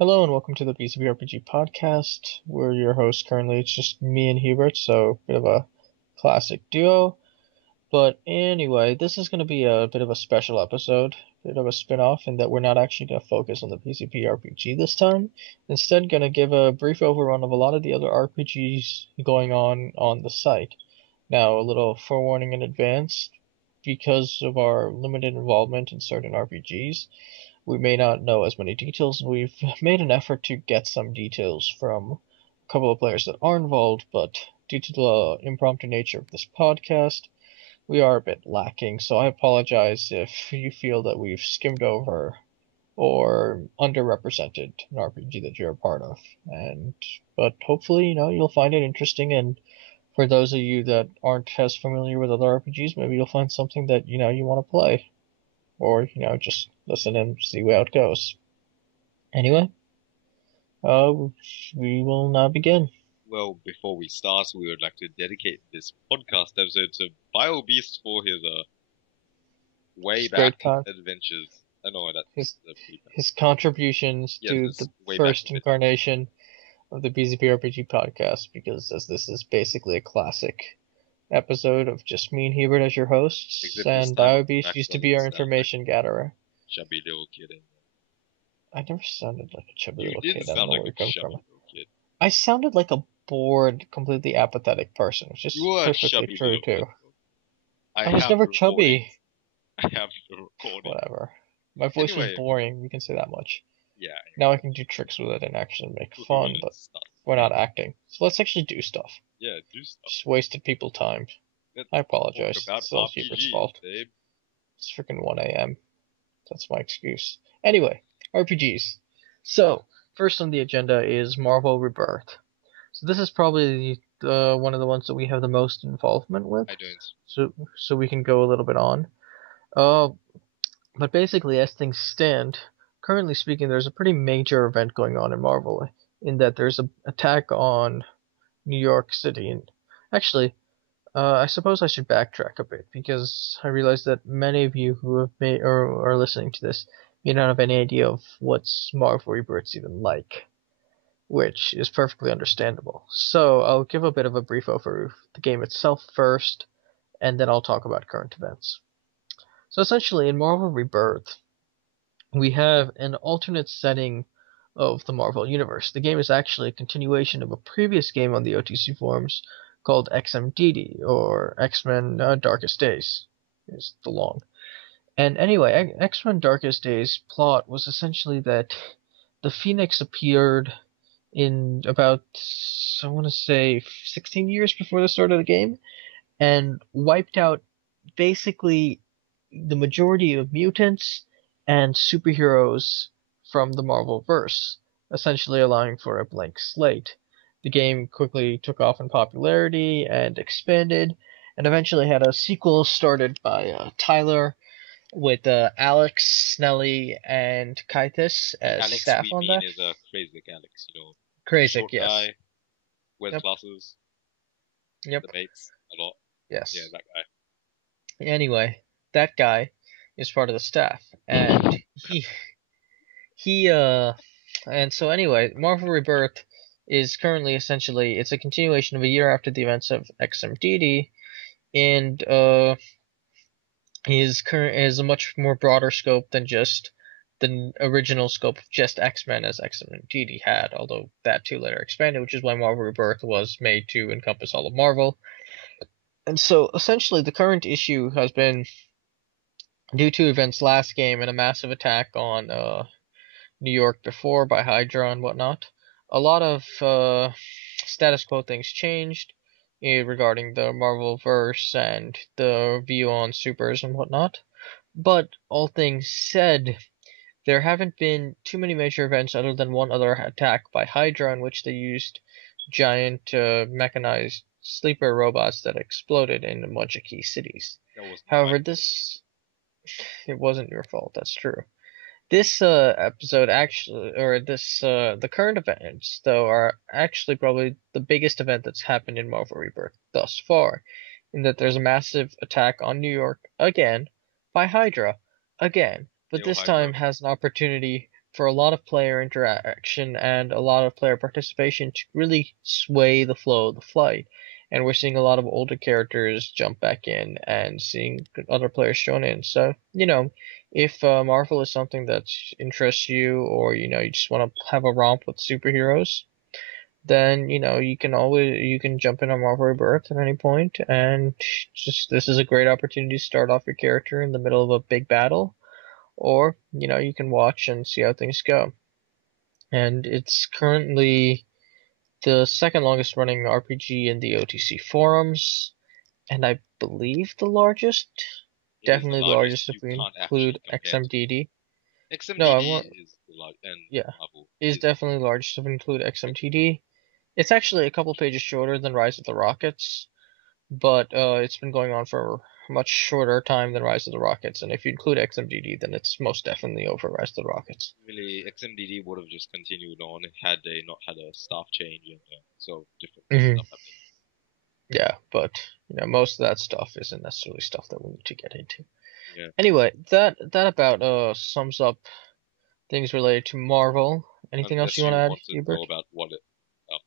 Hello and welcome to the BZPRPG podcast. We're your hosts currently. It's just me and Hubert, so bit of a classic duo. But anyway, this is going to be a bit of a special episode, bit of a spin-off in that we're not actually going to focus on the BZPRPG this time. Instead, going to give a brief overrun of a lot of the other RPGs going on the site. Now, a little forewarning in advance, because of our limited involvement in certain RPGs, we may not know as many details. We've made an effort to get some details from a couple of players that are involved, but due to the impromptu nature of this podcast, we are a bit lacking. So I apologize if you feel that we've skimmed over or underrepresented an RPG that you're a part of. But hopefully, you'll find it interesting, and for those of you that aren't as familiar with other RPGs, maybe you'll find something that you want to play, or just listen and see how it goes. Anyway, uh, we will now begin. Well, before we start, we would like to dedicate this podcast episode to BioBeast for his way back adventures. I know that's his contributions to the first incarnation of the BZPRPG podcast, because as this is basically a classic episode of just me and Hubert as your hosts, and BioBeast used to be our information gatherer. Chubby little kid. I never sounded like a chubby little kid. I don't know where you come from. I sounded like a bored, completely apathetic person, which is perfectly true too. I was never chubby. I have the recording. Whatever. My voice was boring, you can say that much. Yeah. Now I can do tricks with it and actually make fun, but we're not acting. So let's actually do stuff. Yeah, do stuff. Just wasted people time. I apologize. It's all Hubert's fault. Babe. It's freaking 1 a.m. That's my excuse. Anyway, RPGs. So, first on the agenda is Marvel Rebirth. So this is probably one of the ones that we have the most involvement with. I don't. So we can go a little bit on. But basically, as things stand, currently speaking, there's a pretty major event going on in Marvel, in that there's an attack on New York City. And actually, I suppose I should backtrack a bit, because I realize that many of you who have made or are listening to this may not have any idea of what's Marvel Rebirth's even like, which is perfectly understandable. So I'll give a bit of a brief overview of the game itself first, and then I'll talk about current events. So essentially, in Marvel Rebirth, we have an alternate setting of the Marvel Universe. The game is actually a continuation of a previous game on the OTC forums called XMDD, or X-Men Darkest Days, is the long. And anyway, X-Men Darkest Days plot was essentially that the Phoenix appeared in about, I want to say, 16 years before the start of the game, and wiped out basically the majority of mutants and superheroes from the Marvel verse, essentially allowing for a blank slate. The game quickly took off in popularity and expanded, and eventually had a sequel started by Tyler, with Alex, Snelly, and Kaitis as Alex staff on that. Is Krasik Alex, Krasik, yes. Guy, wears glasses. Yep. Debates a lot. Yes. Yeah, that guy. Anyway, that guy is part of the staff, and and so anyway, Marvel Rebirth is currently essentially, it's a continuation of a year after the events of XMDD, and is a much more broader scope than just the original scope of just X-Men as XMDD had, although that too later expanded, which is why Marvel Rebirth was made to encompass all of Marvel. And so essentially the current issue has been, due to events last game and a massive attack on New York before by Hydra and whatnot, a lot of status quo things changed regarding the Marvel verse and the view on supers and whatnot. But all things said, there haven't been too many major events other than one other attack by Hydra, in which they used giant mechanized sleeper robots that exploded in a bunch of key cities. However, it wasn't your fault, that's true. This episode actually, or the current events, though, are actually probably the biggest event that's happened in Marvel Rebirth thus far, in that there's a massive attack on New York again by Hydra again, but this time has an opportunity for a lot of player interaction and a lot of player participation to really sway the flow of the fight. And we're seeing a lot of older characters jump back in and seeing other players join in. So, if Marvel is something that interests you, or you just want to have a romp with superheroes, then you can jump in on Marvel Rebirth at any point, and just this is a great opportunity to start off your character in the middle of a big battle, or you can watch and see how things go. And it's currently the second longest running RPG in the OTC forums, and I believe the largest. It is the Definitely the largest. largest You if we can't include actually compare to it. XMDD. No, I want. XMDD is the large, and Yeah, Marvel is is definitely the largest if we include XMTD. It's actually a couple pages shorter than Rise of the Rockets, but it's been going on for a much shorter time than Rise of the Rockets, and if you include XMDD, then it's most definitely over Rise of the Rockets. really XMDD would have just continued on had they not had a staff change and so different Hmm. stuff happening. Yeah, but most of that stuff isn't necessarily stuff that we need to get into. Yeah, Anyway, that about sums up things related to Marvel. Anything else you unless want to you add, want to know Hubert? about um,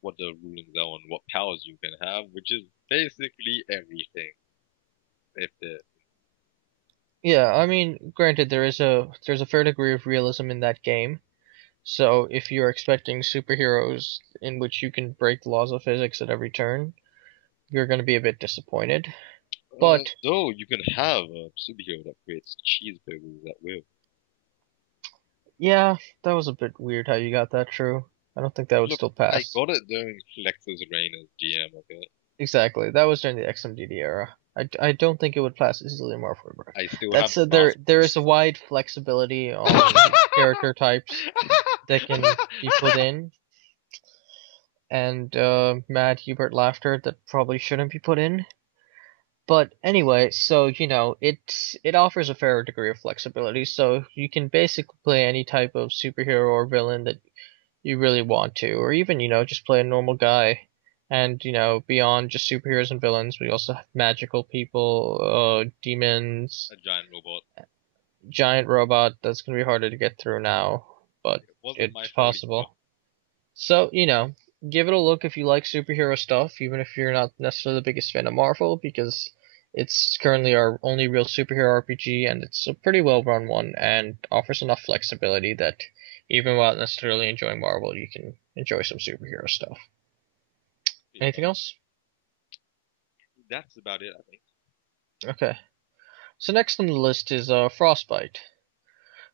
what the rulings are and what powers you can have, which is basically everything. If the Yeah, I mean, granted, there's a fair degree of realism in that game. So if you're expecting superheroes in which you can break the laws of physics at every turn, you're going to be a bit disappointed. But though you can have a superhero that creates cheeseburgers at will. yeah, that was a bit weird how you got that true. I don't think that would Look, still I pass. got it during Flex's reign as GM. Okay, Exactly. That was during the XMDD era. I don't think it would pass easily in Marvel Rebirth. I still have That's the there is a passports. wide flexibility on character types that can be put in, and Mad Hubert laughter that probably shouldn't be put in. But anyway, so it offers a fair degree of flexibility, so you can basically play any type of superhero or villain that you really want to, or even just play a normal guy. And beyond just superheroes and villains, we also have magical people, demons, A giant robot. giant robot that's gonna be harder to get through now, but It wasn't my it's fault he got. possible. So, give it a look if you like superhero stuff, even if you're not necessarily the biggest fan of Marvel, because it's currently our only real superhero RPG, and it's a pretty well run one, and offers enough flexibility that even without necessarily enjoying Marvel, you can enjoy some superhero stuff. Anything else? That's about it, I think. Okay. So next on the list is Frostbite.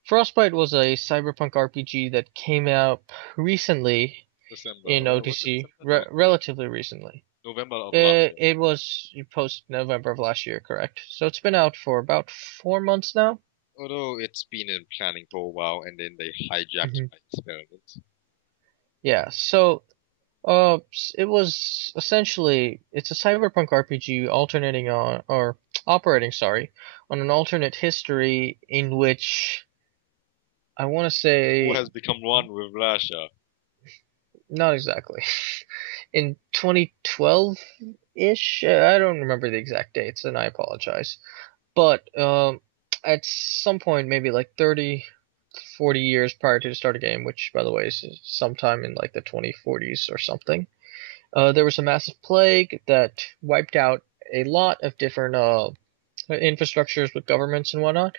Frostbite was a cyberpunk RPG that came out recently December. in Was it OTC, December? No, relatively recently. November of last year. It was post November of last year, correct? So it's been out for about 4 months now. Although it's been in planning for a while, and then they hijacked Hmm. my experiment. Yeah. So it was essentially it's a cyberpunk RPG alternating on or operating, sorry, on an alternate history in which I want to Who say has become one with Lasha? not exactly in 2012-ish. I don't remember the exact dates, and I apologize. But at some point, maybe like 30, 40 years prior to the start of the game, which by the way is sometime in like the 2040s or something, there was a massive plague that wiped out a lot of different infrastructures with governments and whatnot.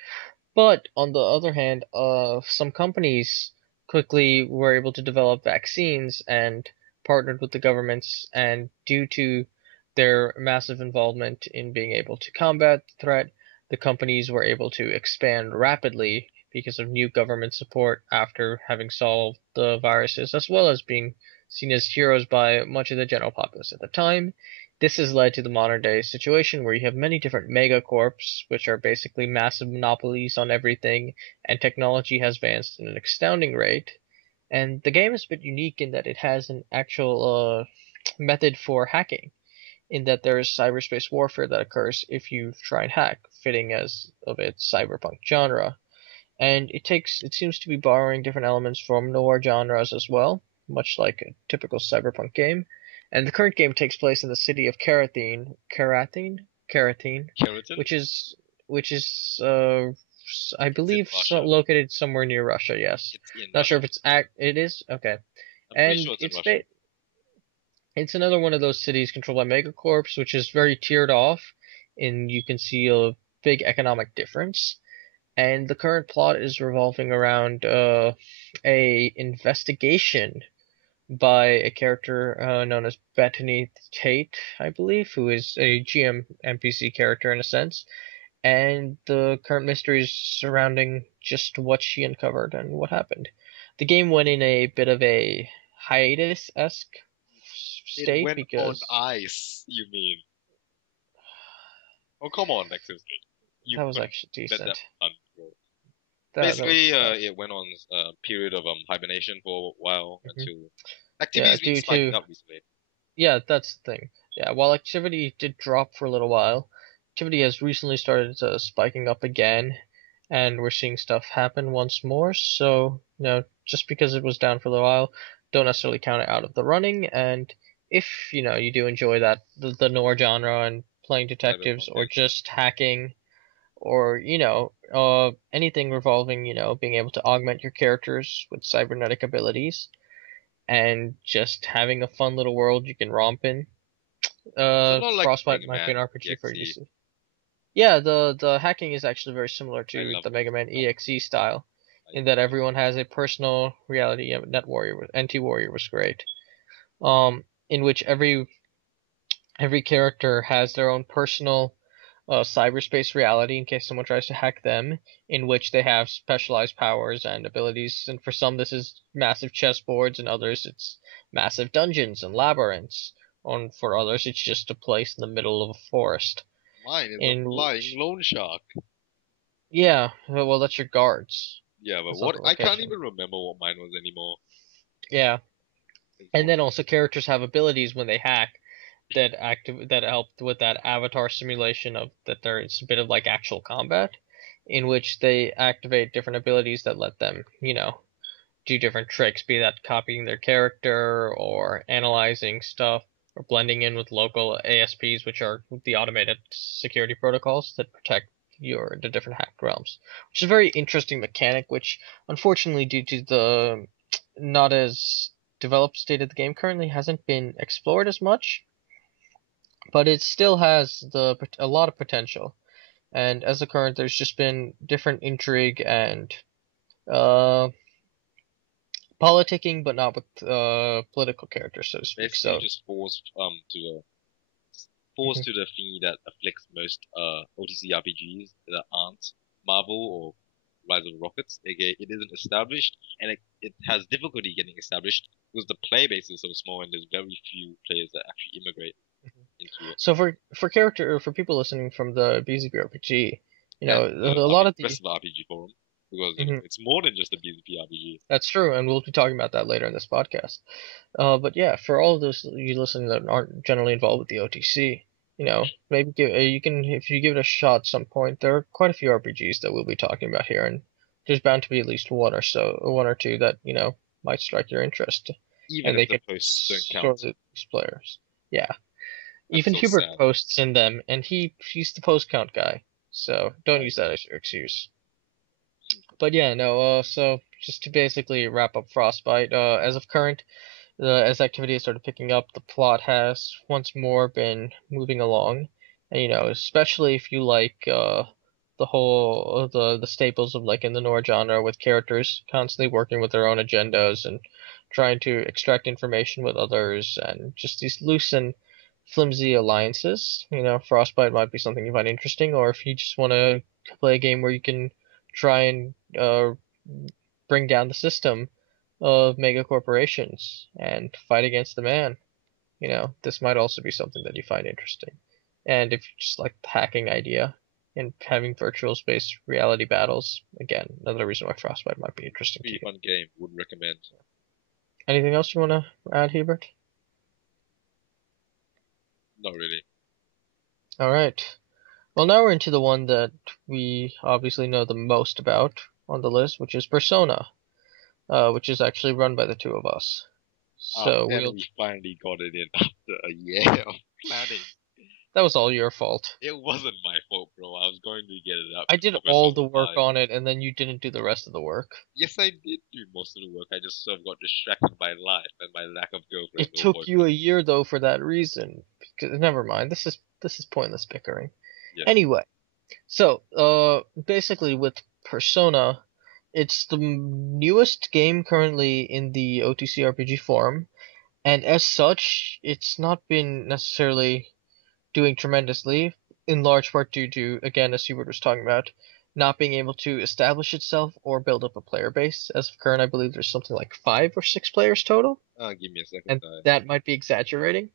But on the other hand, some companies quickly were able to develop vaccines and partnered with the governments, and due to their massive involvement in being able to combat the threat, the companies were able to expand rapidly because of new government support after having solved the viruses, as well as being seen as heroes by much of the general populace at the time. This has led to the modern day situation where you have many different megacorps, which are basically massive monopolies on everything, and technology has advanced at an astounding rate. And the game is a bit unique in that it has an actual method for hacking, in that there is cyberspace warfare that occurs if you try and hack, fitting as of its cyberpunk genre. And it seems to be borrowing different elements from noir genres as well, much like a typical cyberpunk game. And the current game takes place in the city of Karathine, Keratin? which is which is I believe located somewhere near Russia. Yes. It's in Not Russia. sure if it's It is okay. I'm pretty sure it's in Russia. It's another one of those cities controlled by megacorps, which is very tiered off, and you can see a big economic difference. And the current plot is revolving around a investigation by a character known as Bethany Tate, I believe, who is a GM NPC character in a sense. And the current mysteries surrounding just what she uncovered and what happened. The game went in a bit of a hiatus-esque It state went on because ice, you mean? Oh, come on, like seriously. You that was couldn't actually let that decent. fun go. That Basically, was it went on a period of hibernation for a while mhm. until Yeah, activity's been due to spiking up recently. yeah, that's the thing. Yeah, while activity did drop for a little while, activity has recently started spiking up again, and we're seeing stuff happen once more. So, just because it was down for a little while, don't necessarily count it out of the running. And if, you do enjoy the noir genre and playing detectives or Cyberpunk. just hacking or, anything revolving, being able to augment your characters with cybernetic abilities and just having a fun little world you can romp in, It's a lot like Frostbite Mega might be Man an RPG for you to EXE. see. Yeah, the hacking is actually very similar I to love the Mega Man that. EXE style, I in that love everyone has a personal reality. Yeah, Net Warrior, NT Warrior was great. In which every character has their own personal cyberspace reality in case someone tries to hack them, in which they have specialized powers and abilities. And for some, this is massive chessboards, and others, it's massive dungeons and labyrinths. And for others, it's just a place in the middle of a forest. Mine is a In flying which, loan shark. yeah, well, that's your guards. Yeah, but That's not what? the I can't location. even remember what mine was anymore. Yeah, It's and gone. then also characters have abilities when they hack that help with that avatar simulation of that there's a bit of like actual combat in which they activate different abilities that let them, do different tricks, be that copying their character or analyzing stuff or blending in with local ASPs, which are the automated security protocols that protect the different hacked realms. Which is a very interesting mechanic, which unfortunately due to the not as developed state of the game currently hasn't been explored as much, but it still has a lot of potential. And as a current, there's just been different intrigue and uh, politicking, but not with political characters, so to speak. Basically, So, just mhm, forced to the thingy that afflicts most OTC RPGs that aren't Marvel or Rise of the Rockets. It isn't established, and it has difficulty getting established because the player base is so small, and there's very few players that actually immigrate mhm. into it. So for people listening from the BZPRPG, And the a lot of the rest of the RPG forum, because mhm, it's more than just a BZP RPG. that's true, and we'll be talking about that later in this podcast. But yeah, for all of those you listening that aren't generally involved with the OTC, maybe you can, if you give it a shot at some point. There are quite a few RPGs that we'll be talking about here, and there's bound to be at least one or two that might strike your interest, Even and if they the could posts don't show count. these players. Yeah, That's even so Hubert sad. posts in them, and he's the post count guy, so don't I use that as your excuse. But yeah, no. So just to basically wrap up Frostbite, as of current, as activity has started picking up, the plot has once more been moving along, and especially if you like the whole the staples of like in the noir genre with characters constantly working with their own agendas and trying to extract information with others and just these loose and flimsy alliances. Frostbite might be something you find interesting, or if you just want to play a game where you can try and bring down the system of mega corporations and fight against the man. This might also be something that you find interesting. And if you just like the hacking idea and having virtual space reality battles, again, another reason why Frostbite might be interesting to Pretty you. fun game. Would recommend. Anything else you want to add, Hubert? Not really. All right. Well, now we're into the one that we obviously know the most about on the list, which is Persona, which is actually run by the two of us. So And we'll we finally got it in after a year of planning. That was all your fault. It wasn't my fault, bro. I was going to get it up I did before all Persona the work 5. on it, and then you didn't do the rest of the work. Yes, I did do most of the work. I just sort of got distracted by life and my lack of girlfriend It or took you boyfriend. a year though for that reason. Because, never mind. This is pointless bickering. Yeah. Anyway, so basically with Persona, it's the newest game currently in the OTC RPG forum, and as such, it's not been necessarily doing tremendously, in large part due to, again, as Hubert was talking about, not being able to establish itself or build up a player base. As of current, I believe there's something like 5 or 6 players total, Give me a second. and that might be exaggerating,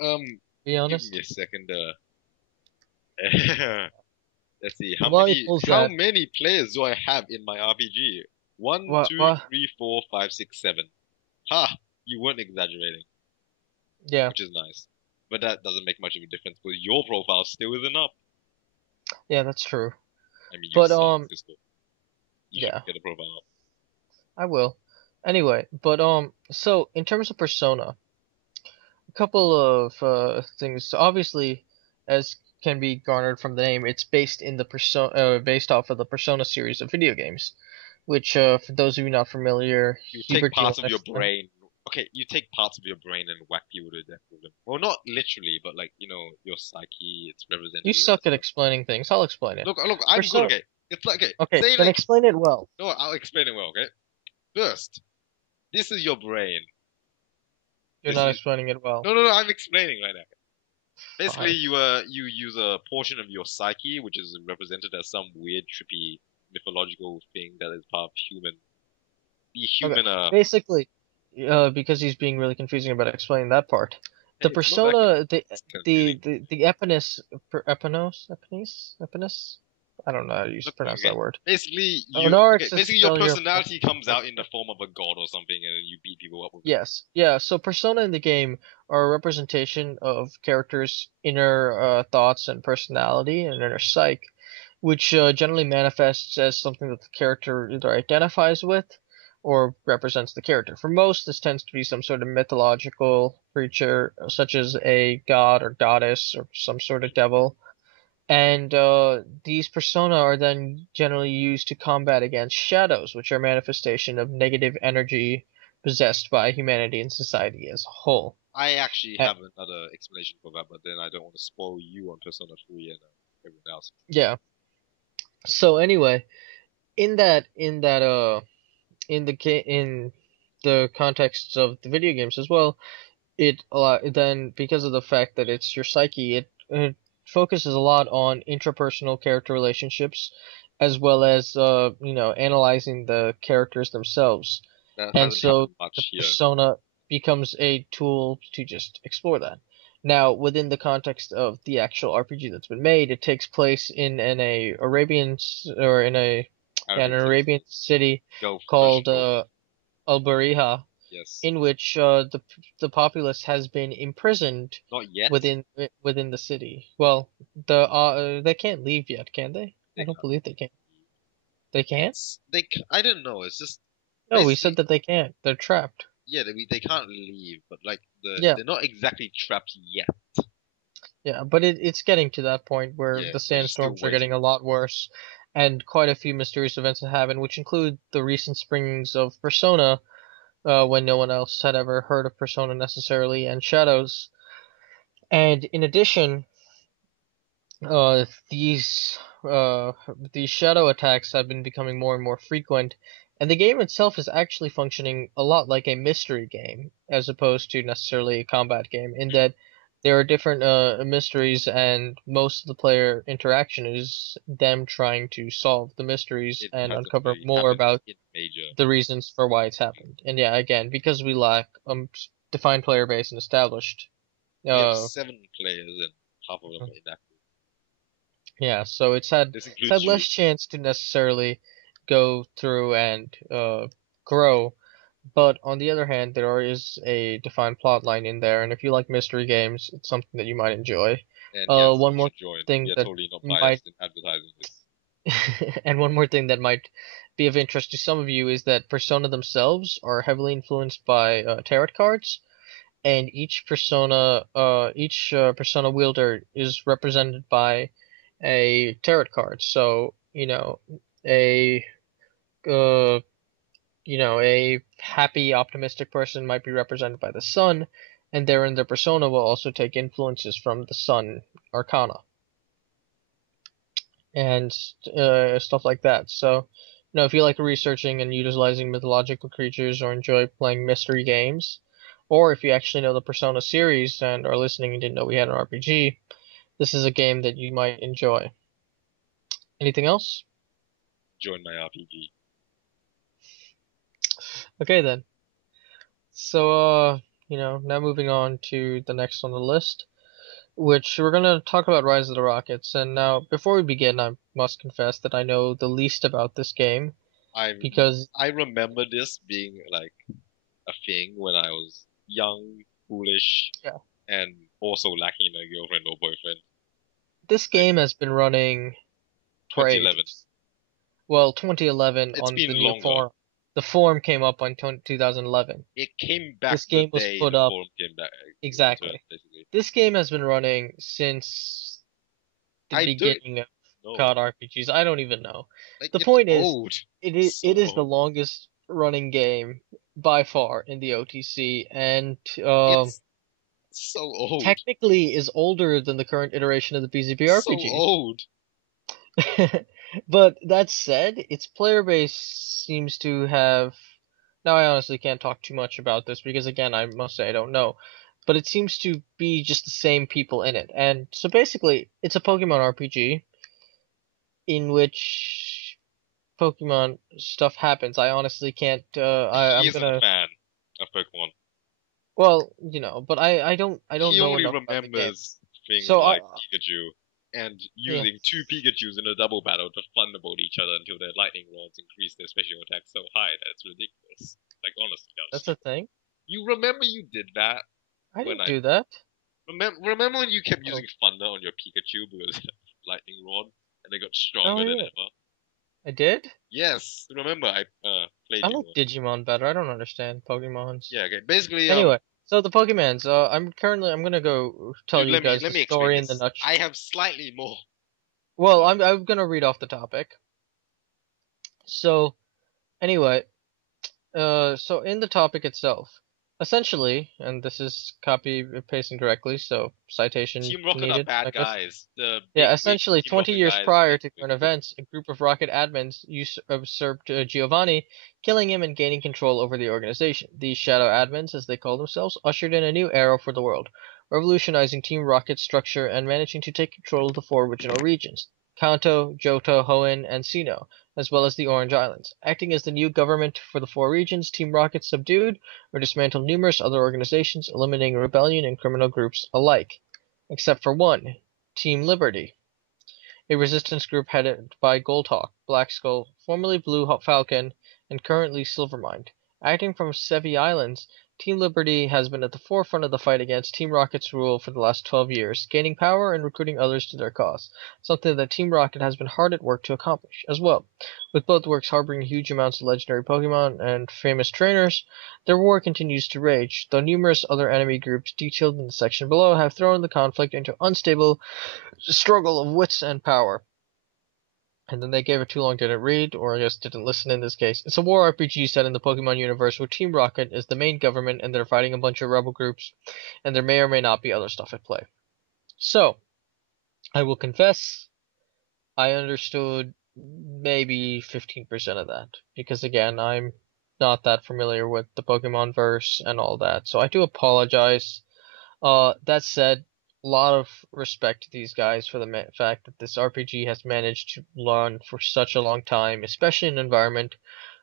to be Give me honest. a second. Let's see. And while he pulls How that, many players do I have in my RPG? One, two, what, three, 4, 5, 6, 7. Ha! You weren't exaggerating, yeah, which is nice. But that doesn't make much of a difference because your profile still isn't up. yeah, that's true. I mean, you But suck, Cisco. You should yeah, get a profile up. I will. Anyway, but so in terms of Persona, a couple of things. So obviously, as can be garnered from the name, it's based off of the Persona series of video games. Which, for those of you not familiar, You take Hubert, do you parts want of to your explain? brain. Okay, you take parts of your brain and whack people to death with them. Well, not literally, but like, your psyche, it's You represented as suck at stuff. explaining things. I'll explain it. Look, I'm good, Persona. okay. It's like, okay, Okay, say then like, explain it well. no, I'll explain it well, okay? First, this is your brain. You're This not is, explaining it well. no, I'm explaining right now. Basically, Fine. you use a portion of your psyche, which is represented as some weird, trippy, mythological thing that is part of the Okay. human, Basically, because he's being really confusing about explaining that part. The hey, look, I can persona, it's confusing. the Eponus, Eponus? I don't know how you Look, pronounce okay. that word. Okay, Onarax is basically your failure of personality comes out in the perception. form of a god or something, and then you beat people up with it. Yes, yeah. So persona in the game are a representation of characters' inner thoughts and personality and inner psyche, which generally manifests as something that the character either identifies with or represents the character. For most, this tends to be some sort of mythological creature, such as a god or goddess or some sort of devil. And these persona are then generally used to combat against shadows, which are manifestation of negative energy possessed by humanity and society as a whole. I actually Uh, have another explanation for that, but then I don't want to spoil you on Persona 3 and everyone else. yeah. So anyway, in the context of the video games as well, it a lot then because of the fact that it's your psyche, it focuses a lot on intrapersonal character relationships, as well as analyzing the characters themselves, That and hasn't so happened the much here. persona becomes a tool to just explore that. Now, within the context of the actual RPG that's been made, it takes place in an Arabian or in a yeah, an Arabian city. Arabian city Gulf, called Persian Gulf. Al Bariha, Yes. in which the populace has been imprisoned Not yet. within the city. Well, they can't leave yet, can they? I They don't can't. believe they can. They can't? I don't know. It's just No, we said basically, that they can't. They're trapped. yeah, they can't leave, but like Yeah, they're not exactly trapped yet. yeah, but it's getting to that point where Yeah, the we're still sandstorms are getting waiting. a lot worse, and quite a few mysterious events have happened, which include the recent springings of Persona, when no one else had ever heard of Persona necessarily, and Shadows. And in addition, Uh, these these shadow attacks have been becoming more and more frequent, and the game itself is actually functioning a lot like a mystery game as opposed to necessarily a combat game, in that there are different mysteries, and most of the player interaction is them trying to solve the mysteries It and hasn't uncover really more happened about in major. the reasons for why it's happened. And yeah, again, because we lack defined player base and established We have uh 7 players and half of them are inactive. yeah, so This it's includes had you. less chance to necessarily go through and grow. But on the other hand, there is a defined plot line in there, and if you like mystery games, it's something that you might enjoy. And yes, One you more should join. We thing are that totally not might biased in advertising this. and one more thing that might be of interest to some of you is that Persona themselves are heavily influenced by tarot cards, and each persona wielder is represented by a tarot card. So, a uh, a happy, optimistic person might be represented by the sun, and therein their persona will also take influences from the sun arcana and stuff like that. So, if you like researching and utilizing mythological creatures or enjoy playing mystery games, or if you actually know the Persona series and are listening and didn't know we had an RPG, this is a game that you might enjoy. Anything else? Join my RPG. Okay then. So, now moving on to the next on the list, which we're gonna talk about Rise of the Rockets. And now, before we begin, I must confess that I know the least about this game I'm because, I remember this being like a thing when I was young, foolish, yeah, and also lacking a girlfriend or boyfriend. this Like game has been running for 2011. ages. Well, 2011 It's on been the new longer. forum. The forum came up on 2011. It came back This the game was day put the up forum came back to return, exactly. basically. This game has been running since the I don't beginning of know. COD RPGs. I don't even know. Like The it's point is, old. it So is the old. longest running game by far in the OTC, and It's so old. technically is older than the current iteration of the So BZPRPG. old. But that said, its player base seems to have. Now, I honestly can't talk too much about this because, again, I must say I don't know. But it seems to be just the same people in it. And so basically, it's a Pokemon RPG in which Pokemon stuff happens. I honestly can't. He I'm isn't a gonna. fan of Pokemon. Well, but I don't He know only enough about the game. remembers things So, like Pikachu and yeah, using two Pikachus in a double battle to thunderbolt each other until their lightning rods increase their special attack so high that it's ridiculous. Like honestly, that was that's a stupid. thing. You remember you did that I when didn't I do that. remember when you kept Oh, using thunder on your Pikachu because of lightning rod and they got oh stronger than yeah, ever. I did. Yes, remember I played I you like once. Digimon better. I don't understand Pokemons. Yeah, okay. Basically, Anyway, so the Pokemons. I'm gonna go tell dude, you let me guys let the me explain story in the this. nutshell. I have slightly more. Well, Uh, I'm gonna read off the topic. So anyway, so in the topic itself, essentially, and this is copy pasting correctly, so citation Team Rocket are needed, I bad guess. guys. The Yeah, big wig essentially, Team 20 Rocket years guys prior make to the current events, a group of Rocket admins usurped Giovanni, killing him and gaining control over the organization. These shadow admins, as they call themselves, ushered in a new era for the world, revolutionizing Team Rocket's structure and managing to take control of the four original regions, Kanto, Johto, Hoenn, and Sinnoh, as well as the Orange Islands. Acting as the new government for the four regions, Team Rocket subdued or dismantled numerous other organizations, eliminating rebellion and criminal groups alike, except for one, Team Liberty, a resistance group headed by Goldhawk, Black Skull, formerly Blue Falcon, and currently Silvermind. Acting from Sevi Islands, Team Liberty has been at the forefront of the fight against Team Rocket's rule for the last 12 years, gaining power and recruiting others to their cause, something that Team Rocket has been hard at work to accomplish as well. With both works harboring huge amounts of legendary Pokemon and famous trainers, their war continues to rage, though numerous other enemy groups detailed in the section below have thrown the conflict into unstable struggle of wits and power. And then they gave it too long, didn't read, or I guess didn't listen in this case. It's a war RPG set in the Pokemon universe where Team Rocket is the main government and they're fighting a bunch of rebel groups, and there may or may not be other stuff at play. So, I will confess, I understood maybe 15% of that. Because again, I'm not that familiar with the Pokemon verse and all that, so I do apologize. That said, a lot of respect to these guys for the fact that this RPG has managed to run for such a long time, especially in an environment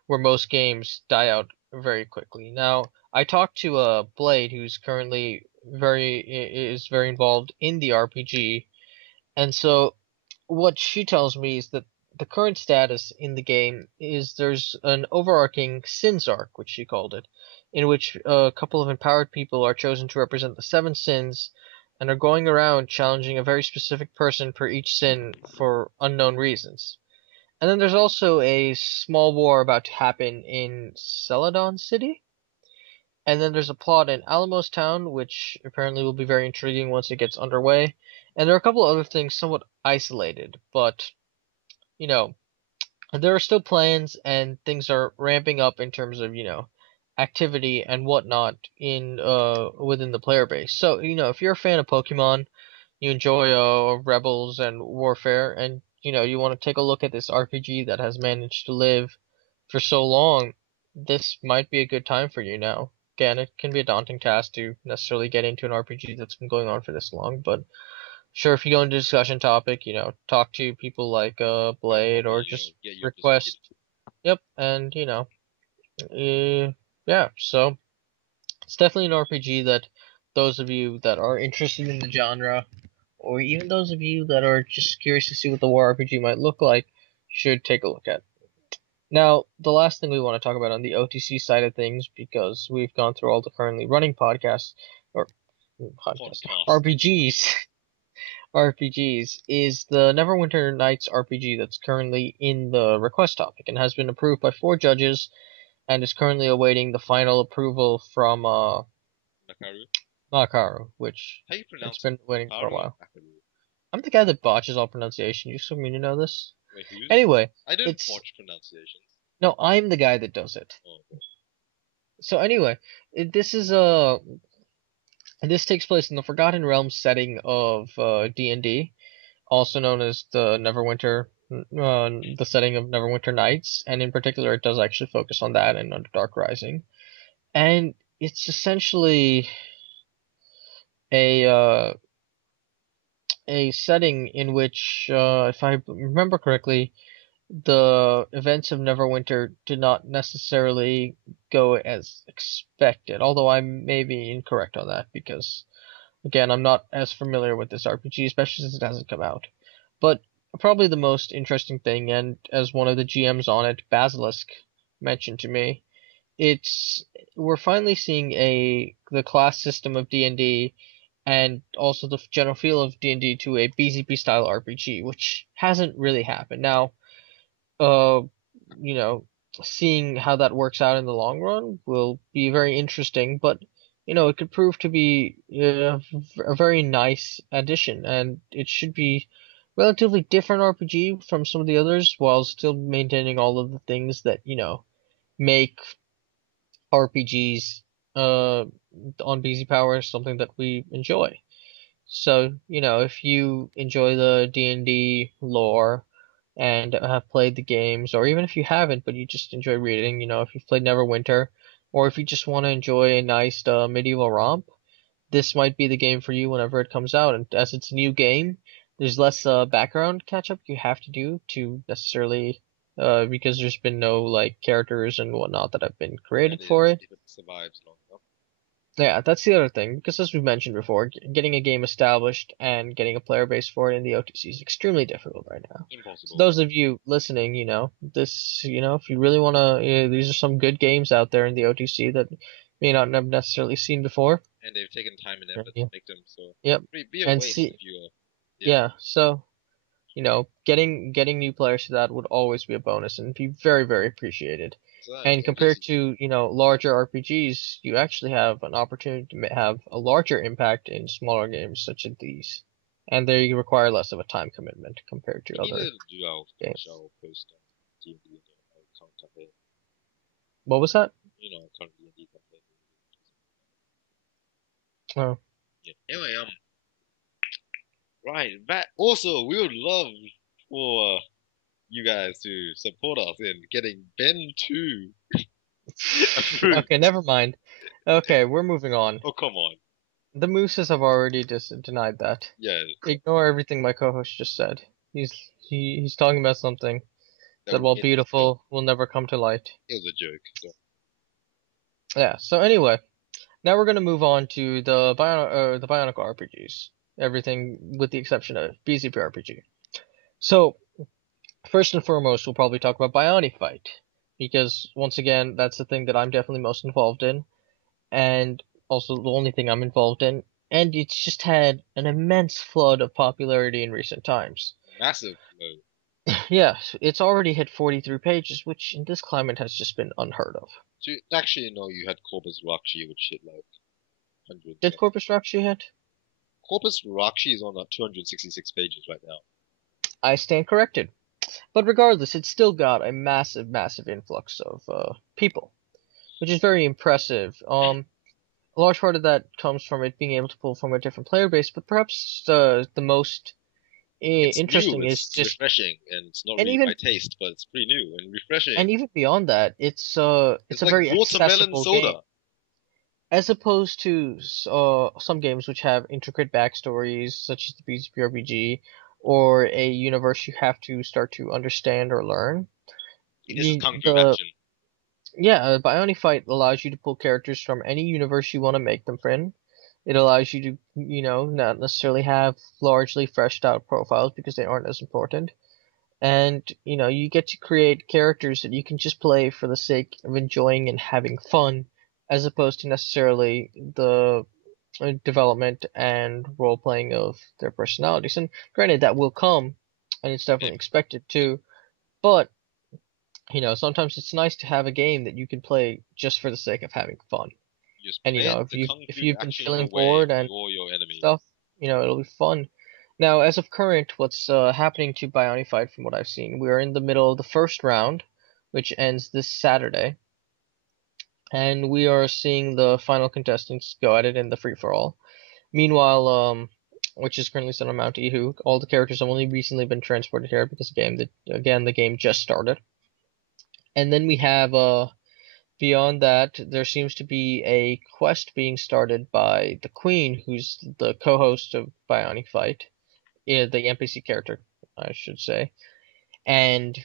where most games die out very quickly. Now, I talked to Blade, who's currently very involved in the RPG, and so what she tells me is that the current status in the game is there's an overarching sins arc, which she called it, in which a couple of empowered people are chosen to represent the seven sins and are going around challenging a very specific person per each sin for unknown reasons. And then there's also a small war about to happen in Celadon City, And then there's a plot in Alamos Town, which apparently will be very intriguing once it gets underway. And there are a couple of other things somewhat isolated, but you know, there are still plans and things are ramping up in terms of, activity and whatnot in within the player base. So, if you're a fan of Pokemon, you enjoy Rebels and Warfare, and you want to take a look at this RPG that has managed to live for so long, this might be a good time for you now. Again, it can be a daunting task to necessarily get into an RPG that's been going on for this long, but sure, if you go into discussion topic, talk to people like Blade Probably, or just get your perspective. request. Yep, and yeah. So it's definitely an RPG that those of you that are interested in the genre, or even those of you that are just curious to see what the war RPG might look like, should take a look at. Now, the last thing we want to talk about on the OTC side of things, because we've gone through all the currently running podcasts or podcasts Podcast. RPGs RPGs is the Neverwinter Nights RPG that's currently in the request topic and has been approved by 4 judges and is currently awaiting the final approval from Nakaru. Makaru, which How you it's pronounce it? been waiting for a Nakaru or while. Nakaru? I'm the guy that botches all pronunciation. You expect me to know this? Wait, who's? Anyway, I don't it's watch pronunciations. no, I'm the guy that does it. Oh, So anyway, this is this takes place in the Forgotten Realms setting of D&D, also known as the Neverwinter, the setting of Neverwinter Nights, and in particular, it does actually focus on that and Underdark Rising. And it's essentially a uh, a setting in which, if I remember correctly, the events of Neverwinter did not necessarily go as expected. Although I may be incorrect on that because, again, I'm not as familiar with this RPG, especially since it hasn't come out. But probably the most interesting thing, and as one of the GMs on it, Basilisk, mentioned to me, it's we're finally seeing the class system of D&D and also the general feel of D&D to a BZP style RPG, which hasn't really happened. Now, uh, you know, seeing how that works out in the long run will be very interesting, but it could prove to be a very nice addition, and it should be relatively different RPG from some of the others while still maintaining all of the things that, make RPGs on BZPower something that we enjoy. So, if you enjoy the D&D lore and have played the games, or even if you haven't, but you just enjoy reading, if you've played Neverwinter, or if you just want to enjoy a nice medieval romp, this might be the game for you whenever it comes out. And as it's a new game, there's less background catch up you have to do to necessarily, because there's been no like characters and whatnot that have been that created for is, it. if it survives long enough. Yeah, that's the other thing, because as we mentioned before, getting a game established and getting a player base for it in the OTC is extremely difficult right now. So Impossible. those of you listening, if you really want to, these are some good games out there in the OTC that may not have necessarily seen before. And they've taken time and Yeah. effort to make them, so Yep. be a And wait see, if you yeah. yeah, so, getting new players to that would always be a bonus and be very, very appreciated. Besides, And compared obviously, to, larger RPGs, you actually have an opportunity to have a larger impact in smaller games such as these. And they require less of a time commitment compared to we need other to do our finish games. our post on D&D and our current campaign. What was that? Current D&D campaign. Oh, Yeah. Anyway, right. That also, we would love for you guys to support us in getting Ben 2 approved. okay, never mind. Okay, we're moving on. Oh, come on. The Mooses have already denied that. Yeah, Ignore everything my co-host just said. He's talking about something that, while it was a joke. beautiful, will never come to light. It was a joke. So, Yeah. So anyway, now we're gonna move on to the Bionicle RPGs. Everything with the exception of BZPRPG. So first and foremost, we'll probably talk about Bionic Fight because once again, that's the thing that I'm definitely most involved in, and also the only thing I'm involved in. And it's just had an immense flood of popularity in recent times. massive load. Yeah, it's already hit 43 pages, which in this climate has just been unheard of. Actually, no, you had Corpus Rakshi, which hit like hundreds Did of. Corpus Rakshi hit? Corpus Rakshi is on 266 pages right now. I stand corrected. But regardless, it's still got a massive, massive influx of people, which is very impressive. A large part of that comes from it being able to pull from a different player base, but perhaps the most It's new, interesting is it's just, refreshing, and it's not and really my even taste, but it's pretty new and refreshing. and even beyond that, It's it's a like very watermelon accessible game, soda. as opposed to some games which have intricate backstories, such as the BZPRPG, or a universe you have to start to understand or learn. This is You, kung fu the action. Yeah, Bionic Fight allows you to pull characters from any universe you want to make them in. It allows you to, not necessarily have largely fleshed out profiles because they aren't as important. And, you get to create characters that you can just play for the sake of enjoying and having fun, as opposed to necessarily the development and role playing of their personalities. And granted, that will come, and it's definitely Maybe expected to, but sometimes it's nice to have a game that you can play just for the sake of having fun. you just And play it, if the you've kung if fu you've been action feeling away, bored and you're your enemy. stuff, it'll be fun. Now, as of current, what's happening to Bionified from what I've seen, we are in the middle of the first round, which ends this Saturday, and we are seeing the final contestants go at it in the free for all. Meanwhile, which is currently set on Mount Ihu, all the characters have only recently been transported here because the game just started. And then we have beyond that, there seems to be a quest being started by the Queen, who's the co-host of Bionic Fight, the NPC character, I should say. And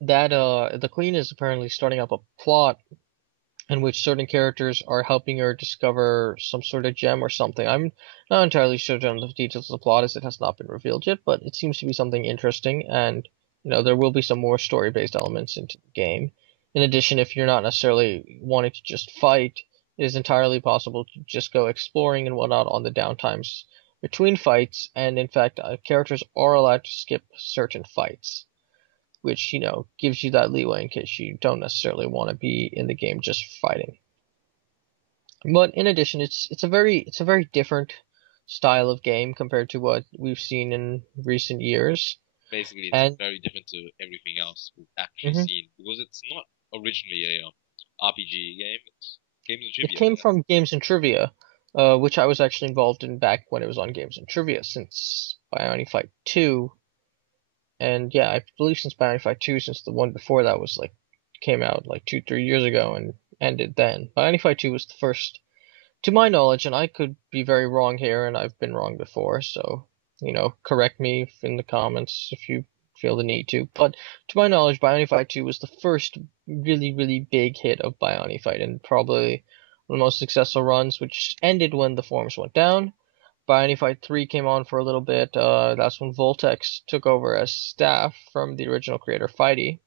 that the Queen is apparently starting up a plot in which certain characters are helping her discover some sort of gem or something. I'm not entirely sure on the details of the plot as it has not been revealed yet, but it seems to be something interesting, and there will be some more story-based elements into the game. In addition, if you're not necessarily wanting to just fight, it is entirely possible to just go exploring and whatnot on the downtimes between fights, and in fact, characters are allowed to skip certain fights, which gives you that leeway in case you don't necessarily want to be in the game just fighting. But in addition, it's a very different style of game compared to what we've seen in recent years. Basically, it's And very different to everything else we've actually mhm, seen because it's not originally a RPG game. It's games and it trivia. came from Games and Trivia, which I was actually involved in back when it was on Games and Trivia since Bionic Fight 2. And yeah, I believe since Bionic Fight 2, since the one before that was came out like 2, 3 years ago and ended then. Bionic Fight 2 was the first to my knowledge, and I could be very wrong here, and I've been wrong before, so, correct me in the comments if you feel the need to. But to my knowledge, Bionic Fight 2 was the first really, really big hit of Bionic Fight, and probably one of the most successful runs, which ended when the forums went down. Bionic Fight 3 came on for a little bit. That's when Voltex took over as staff from the original creator, Fighty,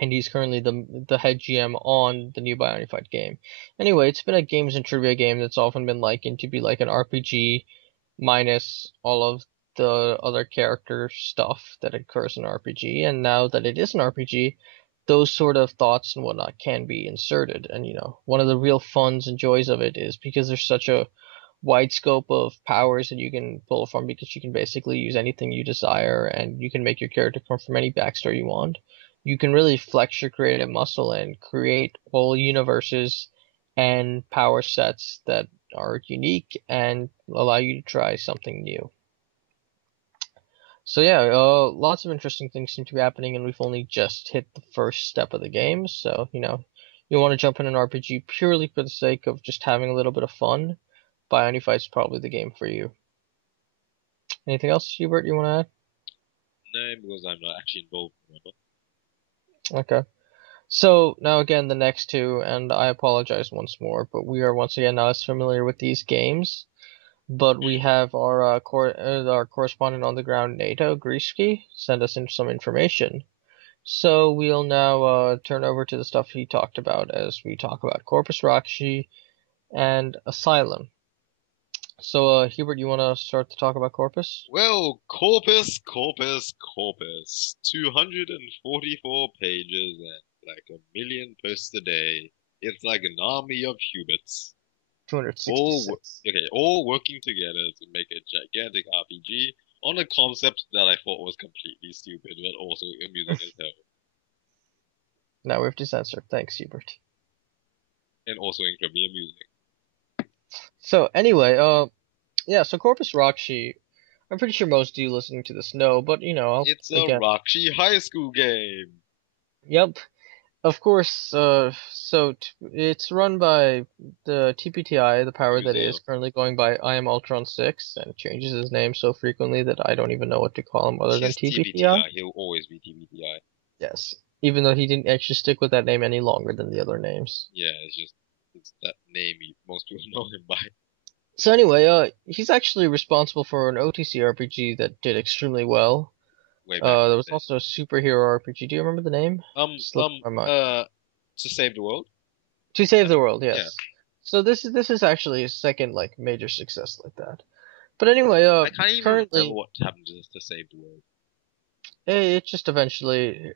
and he's currently the head GM on the new Bionic Fight game. Anyway, it's been a games and trivia game that's often been likened to be like an RPG minus all of the other character stuff that occurs in RPG. And now that it is an RPG, those sort of thoughts and whatnot can be inserted. And one of the real funs and joys of it is because there's such a wide scope of powers that you can pull from because you can basically use anything you desire and you can make your character come from any backstory you want. You can really flex your creative muscle and create whole universes and power sets that are unique and allow you to try something new. So yeah, lots of interesting things seem to be happening, and we've only just hit the first step of the game. So you want to jump in an RPG purely for the sake of just having a little bit of fun. Bionic Fight's probably the game for you. Anything else, Hubert, you want No, because I'm not actually involved. Remember? to add? Okay. So now again, the next two, and I apologize once more, but we are once again not as familiar with these games. But we have our correspondent on the ground, Nato Griski, send us in some information. So we'll now turn over to the stuff he talked about as we talk about Corpus Rakshi and Asylum. So Hubert, you want to start to talk about Corpus? Well, Corpus, Corpus, Corpus. 244 pages like a million posts a day. It's like an army of Huberts, $266. all working together to make a gigantic RPG on a concept that I thought was completely stupid, but also amusing as hell, Now we have to censor. Thanks, Hubert. and also incredibly amusing. So anyway, yeah, so Corpus Roxy, I'm pretty sure most of you listening to this know, but It's a again, Roxy high school game. yep, of course, it's run by the TPTI, the power that is, Museum. currently going by I am Ultron 6, and changes his name so frequently that I don't even know what to call him other than His TPTI. TBTI. He'll always be TBTI. Yes, even though he didn't actually stick with that name any longer than the other names. Yeah, it's that name most people know him by. So anyway, he's actually responsible for an OTC RPG that did extremely well. Way back in There the was day. also a superhero RPG. Do you remember the name? Um, Slipped um, my mind. uh, to save the world. To Save the World, Yeah, yes. So this is actually his second like major success like that. But anyway, I can't even remember currently what happened to save the world. it just eventually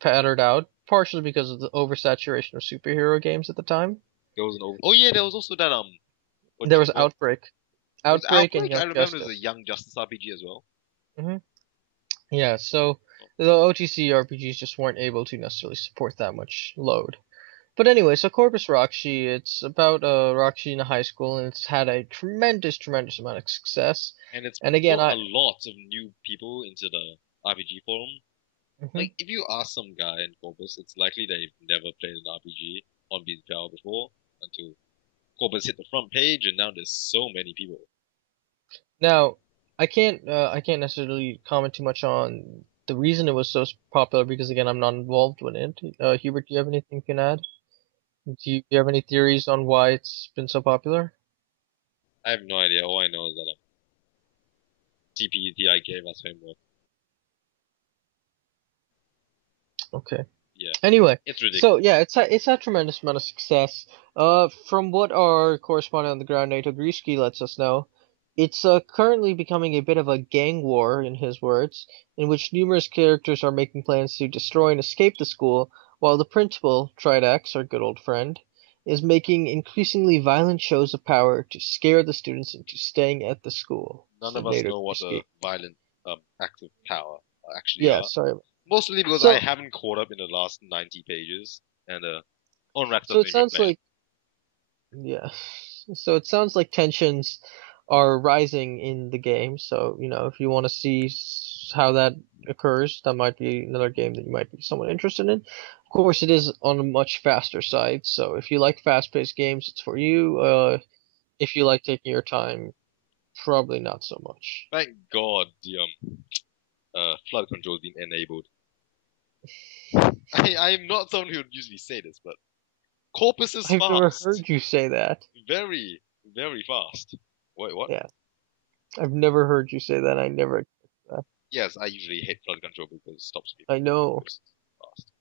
pattered out, partially because of the oversaturation of superhero games at the time. There was an over. Oh yeah, there was also that what There was what Outbreak, there was Outbreak, and Outbreak. I Young remember there's a Justice. Young Justice RPG as well. hmm Yeah, so the OTC RPGs just weren't able to necessarily support that much load. But anyway, so Corpus Roxy, it's about Roxy in a high school, and it's had a tremendous, tremendous amount of success. And it's And again, brought a I lot of new people into the RPG forum. mhm. Like, if you ask some guy in Corpus, it's likely they've never played an RPG on BZPower before until Corpus hit the front page, and now there's so many people. Now I can't necessarily comment too much on the reason it was so popular because again, I'm not involved with it. Hubert, do you have anything you can add? Do you have any theories on why it's been so popular? I have no idea. All I know is that TPETI gave us homework. Okay. Yeah, Anyway, it's so ridiculous. yeah, it's had tremendous amount of success. From what our correspondent on the ground, Nate Ogriski, lets us know, it's currently becoming a bit of a gang war, in his words, in which numerous characters are making plans to destroy and escape the school, while the principal, Tridax, our good old friend, is making increasingly violent shows of power to scare the students into staying at the school, None of said us Nate know what the Ogriski. violent acts of power actually Yeah, are. sorry. Mostly because I So, haven't caught up in the last 90 pages, and Onarax so doesn't it even sounds play it. like Yeah. So it sounds like tensions are rising in the game. So, if you want to see how that occurs, that might be another game that you might be somewhat interested in. Of course, it is on a much faster side. So if you like fast-paced games, it's for you. If you like taking your time, probably not so much. Thank God the flood control has been enabled. I'm not someone who would usually say this, but Corpus is I've never fast. heard you say that. Very, very fast. Wait, what? Yeah, I've never heard you say that. I never. Yes, I usually hate flood control because it stops me I from going know. most fast.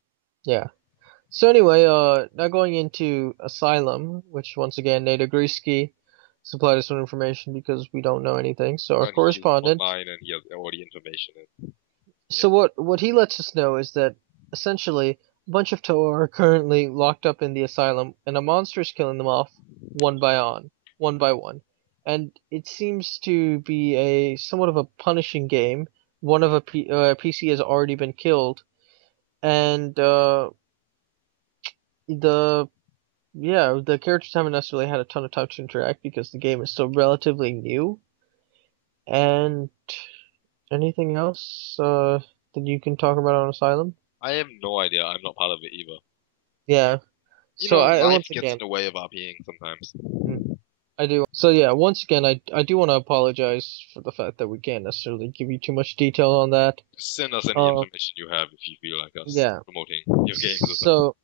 Yeah. So anyway, now going into Asylum, which once again Nate Ogriski supplied us with information because we don't know anything. So our And he is correspondent. online and he has all the information. And, yeah. So what he lets us know is that essentially a bunch of Toa are currently locked up in the asylum, and a monster is killing them off one by one, and it seems to be a somewhat of a punishing game. One of PC has already been killed, and the yeah, the characters haven't necessarily had a ton of time to interact because the game is still relatively new. And anything else that you can talk about on Asylum? I have no idea. I'm not part of it either. Yeah. You So know, I life once gets in again, the way of RPing sometimes. mm, I do. So yeah, once again, I do want to apologize for the fact that we can't necessarily give you too much detail on that. Send us any Um, information you have if you feel like us yeah. promoting your games or something. So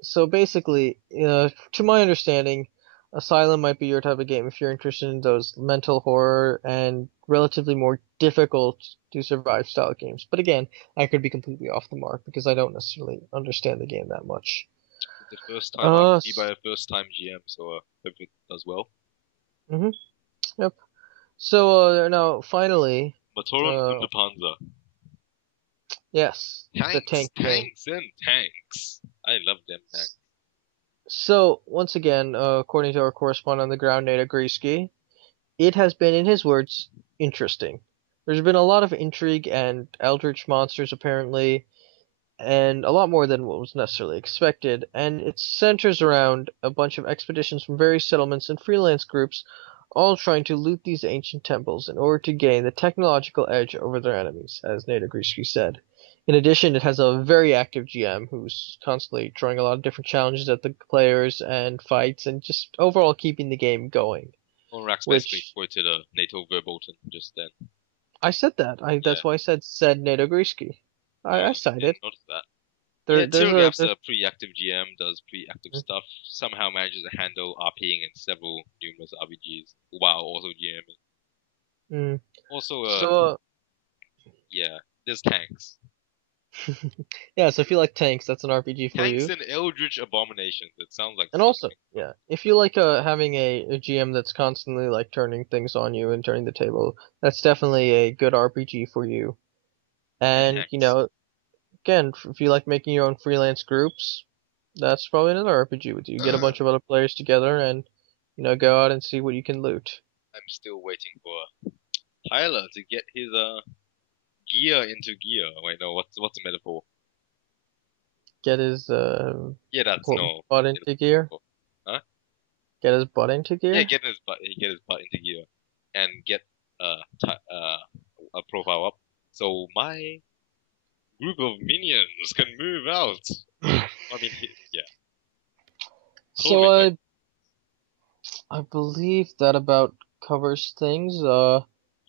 So basically, to my understanding, Asylum might be your type of game if you're interested in those mental horror and relatively more difficult to survive style games. But again, I could be completely off the mark because I don't necessarily understand the game that much. It's a first time Uh, RPG by a first time GM, so hope it does well. mm-hmm, yep. So now finally, Matoran uh, Wunderpanzer. Yes, the Tanks, tank game. tanks, and tanks. I love them tanks. So, once again, according to our correspondent on the ground, Nate Agreski, it has been, in his words, interesting. There's been a lot of intrigue and eldritch monsters, apparently, and a lot more than what was necessarily expected, and it centers around a bunch of expeditions from various settlements and freelance groups, all trying to loot these ancient temples in order to gain the technological edge over their enemies, as Nate Agreski said. In addition, it has a very active GM who's constantly throwing a lot of different challenges at the players and fights, and just overall keeping the game going. Onarax basically Which quoted a NATO verboten just then. I said that. Yeah. That's why I said Nate Agreski. I Oh, cited. didn't notice that. Yeah, There's Telegraph's a pretty active GM, does pretty active stuff, somehow manages to handle RPing in several numerous RPGs while also GMing. mm, Also, so yeah, there's tanks. yeah, so if you like tanks, that's an RPG for Tanks you. and Eldritch Abominations. It sounds like And also, something. yeah, if you like having a GM that's constantly like turning things on you and turning the table, that's definitely a good RPG for you. And And tanks. again, if you like making your own freelance groups, that's probably another RPG with you. Get a I'm bunch of other players together and go out and see what you can loot. still waiting for Tyler to get his gear into gear. Wait, no, what's a metaphor? Get his Yeah, that's no. butt Get into a gear. metaphor. Huh? Get his butt into Yeah, gear. get his butt into gear, and get a profile up. So my group of minions can move out. I mean, yeah, So totally make. I believe that about covers things.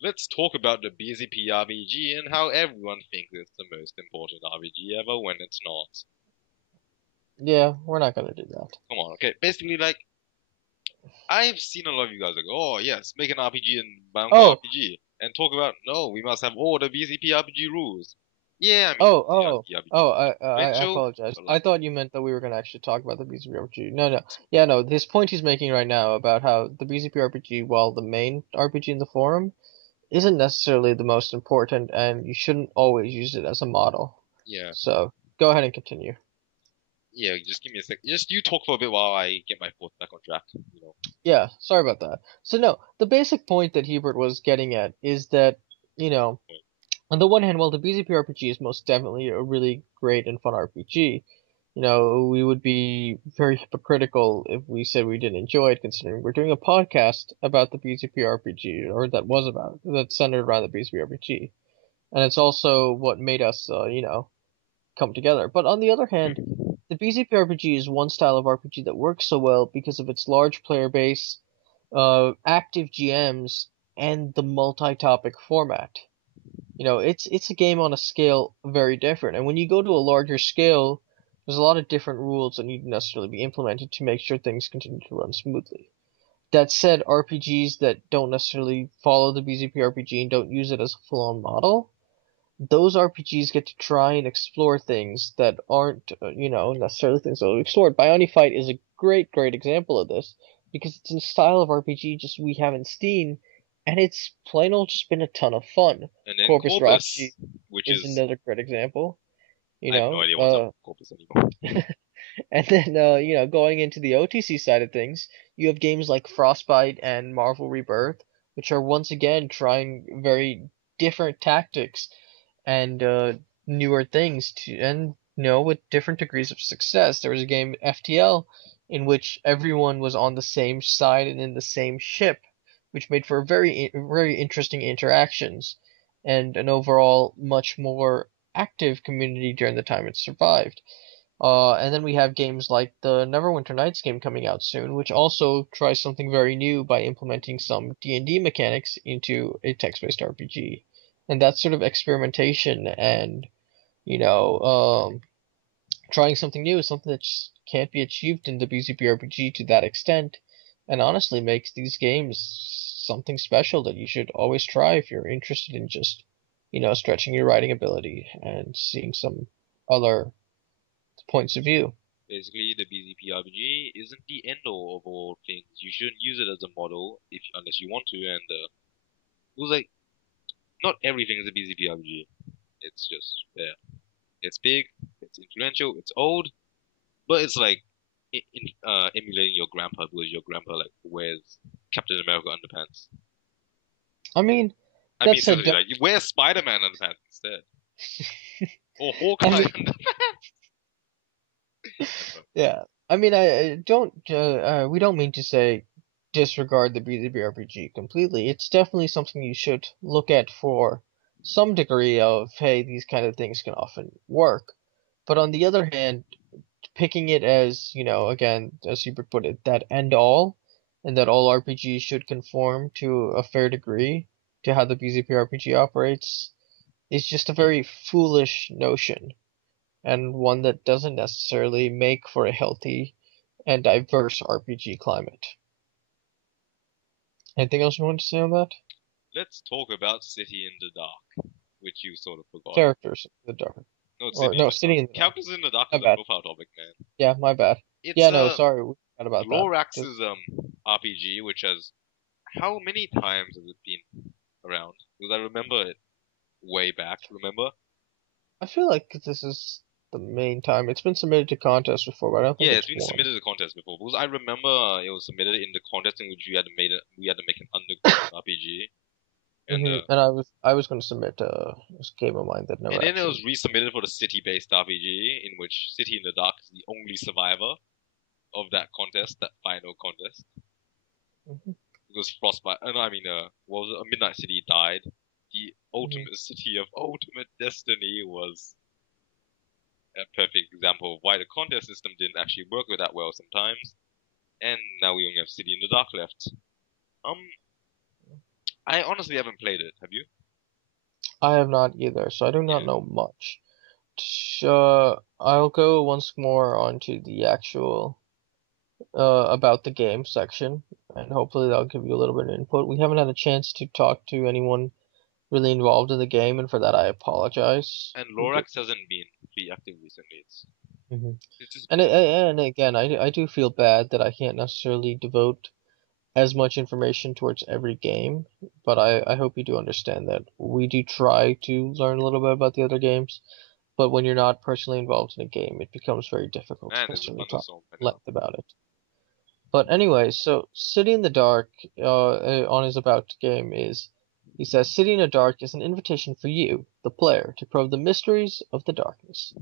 Let's talk about the BZP RPG and how everyone thinks it's the most important RPG ever when it's not. Yeah, we're not gonna do that. Come on, okay. Basically, like I've seen a lot of you guys like, oh yes, make an RPG and Banco Oh, RPG, and talk about no, we must have all the BZP RPG rules. Yeah, I mean, oh, oh, BZP RPG oh, is I influential, apologize. but I like, thought you meant that we were gonna actually talk about the BZPRPG. No, no. Yeah, no, his point he's making right now about how the BZPRPG, while the main RPG in the forum, isn't necessarily the most important, and you shouldn't always use it as a model. yeah, So, go ahead and continue. yeah. Just give me a sec. Just you talk for a bit while I get my thoughts back on track. You know. Yeah, sorry about that. So, no, the basic point that Hubert was getting at is that, you know, on the one hand, while the BZP RPG is most definitely a really great and fun RPG, we would be very hypocritical if we said we didn't enjoy it, considering we're doing a podcast about the BZP RPG, or that's centered around the BZP RPG. And it's also what made us, come together. But on the other hand, the BZP RPG is one style of RPG that works so well because of its large player base, active GMs, and the multi-topic format. It's a game on a scale very different. And when you go to a larger scale, there's a lot of different rules that need to necessarily be implemented to make sure things continue to run smoothly. That said, RPGs that don't necessarily follow the BZP RPG and don't use it as a full-on model, those RPGs get to try and explore things that aren't, necessarily things that are explored. Bionic Fight is a great, great example of this because it's a style of RPG just we haven't seen, and it's plain old just been a ton of fun. And then Corpus Corpus, Roxy which is is another great example. You I have no know, idea what's up uh, with Corpus anymore. and then, going into the OTC side of things, you have games like Frostbite and Marvel Rebirth, which are once again trying very different tactics and newer things and with different degrees of success. There was a game FTL in which everyone was on the same side and in the same ship, which made for very interesting interactions and an overall much more active community during the time it survived. And then we have games like the Neverwinter Nights game coming out soon, which also tries something very new by implementing some D&D mechanics into a text-based RPG. And that sort of experimentation and, you know, um, trying something new is something that just can't be achieved in the BZP RPG to that extent, and honestly makes these games something special that you should always try if you're interested in just, stretching your writing ability and seeing some other points of view. Basically, the BZP RPG isn't the end all of all things. You shouldn't use it as a model if unless you want to. And it was like not everything is a BZP RPG. It's just there. It's big, it's influential, it's old, but it's like emulating your grandpa because your grandpa like wears Captain America underpants. I mean, I that mean, said, seriously, like you wear Spider-Man underpants instead, or I Hawkeye mean, underpants. Yeah, bro. yeah. I mean, I don't. We don't mean to say disregard the BZB RPG completely. It's definitely something you should look at for some degree of, hey, these kind of things can often work. But on the other hand, picking it as, again, as Hubert put it, that end all, and that all RPGs should conform to a fair degree to how the BZP RPG operates, is just a very foolish notion, and one that doesn't necessarily make for a healthy and diverse RPG climate. Anything else you want to say on that? Let's talk about City in the Dark, which you sort of forgot. Characters in the dark. No, Or, City in no, the Dark. City in the Dark. Characters in the Dark My is a bad. profile topic, man. Yeah, my bad. It's Yeah, no, a sorry, we forgot about that. Lorax's RPG, which has how many times has it been around? Because I remember it way back. Remember? I feel like this is the main time. It's been submitted to contests before, but I don't think Yeah, it's it's been won. submitted to contest before. Because I remember it was submitted in the contest in which we had to make an underground RPG, and And I was going to submit this game of mine that and never then it actually. was resubmitted for the city-based RPG, in which City in the Dark is the only survivor of that contest, that final contest. Mhm, Because Frostbite, no, I mean, what was it? Midnight City died. The mhm. ultimate city of ultimate destiny was a perfect example of why the contest system didn't actually work that well sometimes. And now we only have City in the Dark left. Um, I honestly haven't played it. Have you? I have not either, so I do not Yeah. know much. I'll go once more onto the actual about the game section, and hopefully that'll give you a little bit of input. We haven't had a chance to talk to anyone really involved in the game, and for that I apologize. And Lorax hasn't been free active recently. Mhm. It's just And been and again, I do feel bad that I can't necessarily devote as much information towards every game, but I hope you do understand that we do try to learn a little bit about the other games, but when you're not personally involved in a game, it becomes very difficult to man, there's a necessarily talk thunderstorm right at now. length about it. But anyway, so City in the Dark, on his about game is, he says, City in the Dark is an invitation for you, the player, to probe the mysteries of the darkness.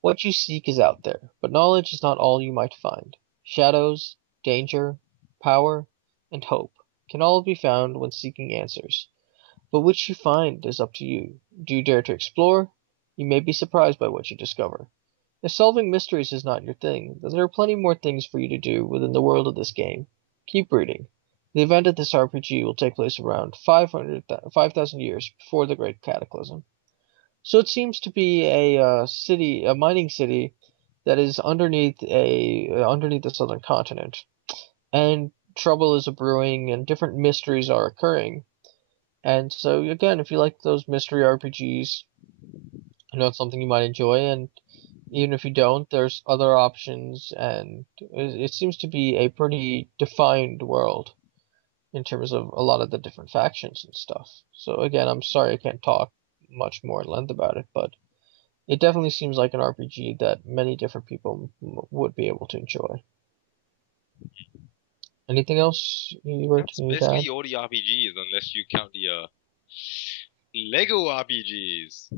What you seek is out there, but knowledge is not all you might find. Shadows, danger, power, and hope can all be found when seeking answers. But which you find is up to you. Do you dare to explore? You may be surprised by what you discover. If solving mysteries is not your thing, then there are plenty more things for you to do within the world of this game. Keep reading. The event of this RPG will take place around 5,000 years before the Great Cataclysm. So it seems to be a mining city that is underneath the southern continent, and trouble is a brewing, and different mysteries are occurring. And so again, if you like those mystery RPGs, it's something you might enjoy. And even if you don't, there's other options, and it seems to be a pretty defined world in terms of a lot of the different factions and stuff. So again, I'm sorry I can't talk much more at length about it, but it definitely seems like an RPG that many different people would be able to enjoy. Anything else you were That's to need to basically add? all the RPGs, unless you count the Lego RPGs.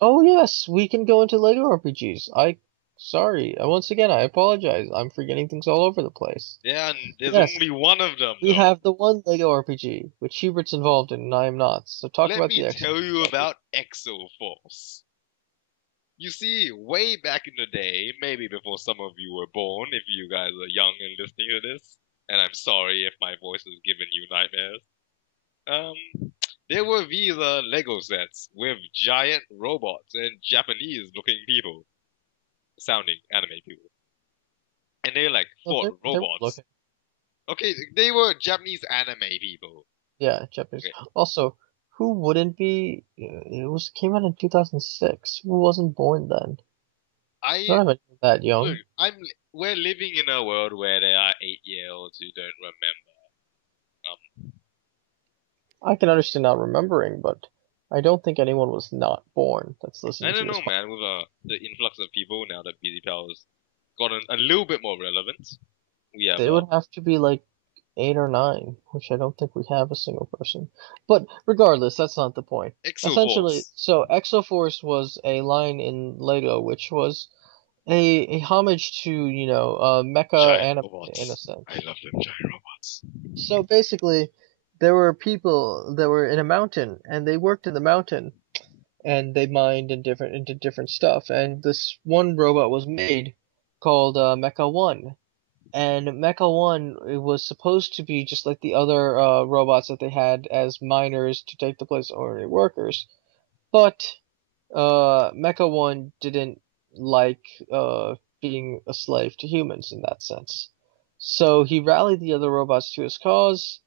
Oh yes, we can go into Lego RPGs. Sorry, once again, I apologize. I'm forgetting things all over the place. Yeah, and there's Yes, only one of them we though. have the one Lego RPG, which Hubert's involved in and I am not. So talk Let about me the tell you Exo. about Exo Force. You see, way back in the day, maybe before some of you were born, if you guys are young and listening to this, and I'm sorry if my voice is giving you nightmares. There were these Lego sets with giant robots and Japanese-looking people, sounding anime people, and they like Well, fought they were robots. looking. Okay, they were Japanese anime people. Yeah, Japanese. Okay, Also, who wouldn't be? It was came out in 2006. Who wasn't born then? I Not even that look. young. We're living in a world where there are 8-year-olds who don't remember. I can understand not remembering, but I don't think anyone was not born that's I listening don't to this know, podcast. man. With the influx of people now that BZPower's gotten a little bit more relevant, we have They would have to be like 8 or 9, which I don't think we have a single person. But regardless, that's not the point. Essentially, Exoforce, so Exoforce was a line in Lego, which was a homage to, mecha giant anime in a robots. I sense. love them giant robots. So basically, there were people that were in a mountain, and they worked in the mountain, and they mined into different stuff. And this one robot was made called Mecha One, and Mecha One, it was supposed to be just like the other robots that they had as miners to take the place of ordinary workers. But Mecha One didn't like being a slave to humans in that sense. So he rallied the other robots to his cause,